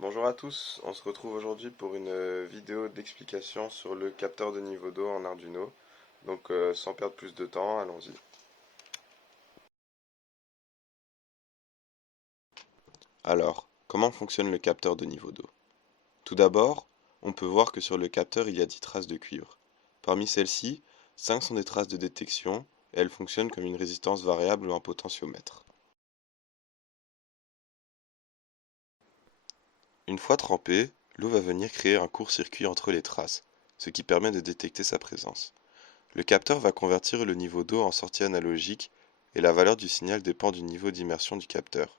Bonjour à tous, on se retrouve aujourd'hui pour une vidéo d'explication sur le capteur de niveau d'eau en Arduino. Donc sans perdre plus de temps, allons-y. Alors, comment fonctionne le capteur de niveau d'eau? Tout d'abord, on peut voir que sur le capteur il y a 10 traces de cuivre. Parmi celles-ci, 5 sont des traces de détection et elles fonctionnent comme une résistance variable ou un potentiomètre. Une fois trempée, l'eau va venir créer un court-circuit entre les traces, ce qui permet de détecter sa présence. Le capteur va convertir le niveau d'eau en sortie analogique et la valeur du signal dépend du niveau d'immersion du capteur.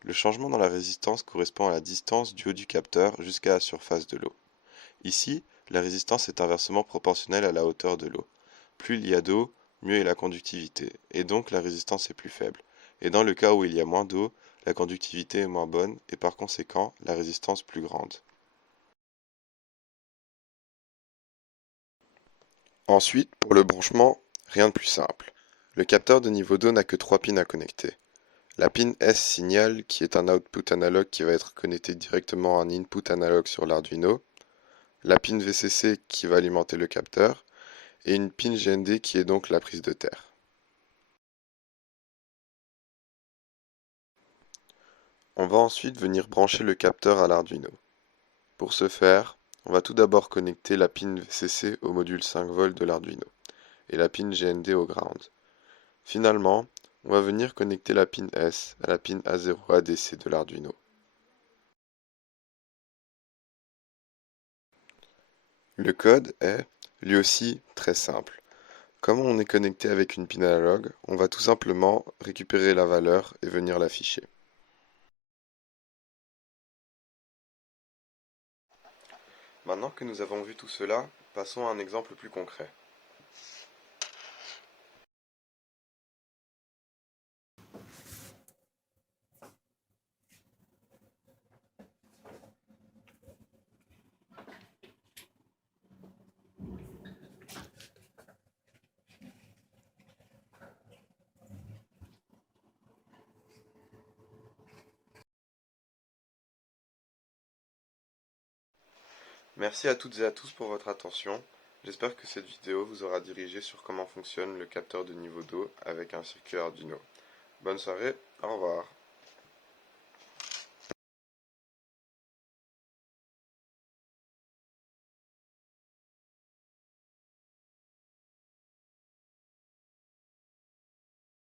Le changement dans la résistance correspond à la distance du haut du capteur jusqu'à la surface de l'eau. Ici, la résistance est inversement proportionnelle à la hauteur de l'eau. Plus il y a d'eau, mieux est la conductivité, et donc la résistance est plus faible. Et dans le cas où il y a moins d'eau, la conductivité est moins bonne et par conséquent la résistance plus grande. Ensuite, pour le branchement, rien de plus simple. Le capteur de niveau d'eau n'a que 3 pins à connecter. La pin S signal qui est un output analogue qui va être connecté directement à un input analogue sur l'Arduino, la pin VCC qui va alimenter le capteur, et une pin GND qui est donc la prise de terre. On va ensuite venir brancher le capteur à l'Arduino. Pour ce faire, on va tout d'abord connecter la pin VCC au module 5V de l'Arduino, et la pin GND au ground. Finalement, on va venir connecter la pin S à la pin A0 ADC de l'Arduino. Le code est, lui aussi, très simple. Comme on est connecté avec une pin analogue, on va tout simplement récupérer la valeur et venir l'afficher. Maintenant que nous avons vu tout cela, passons à un exemple plus concret. Merci à toutes et à tous pour votre attention. J'espère que cette vidéo vous aura dirigé sur comment fonctionne le capteur de niveau d'eau avec un circuit Arduino. Bonne soirée, au revoir.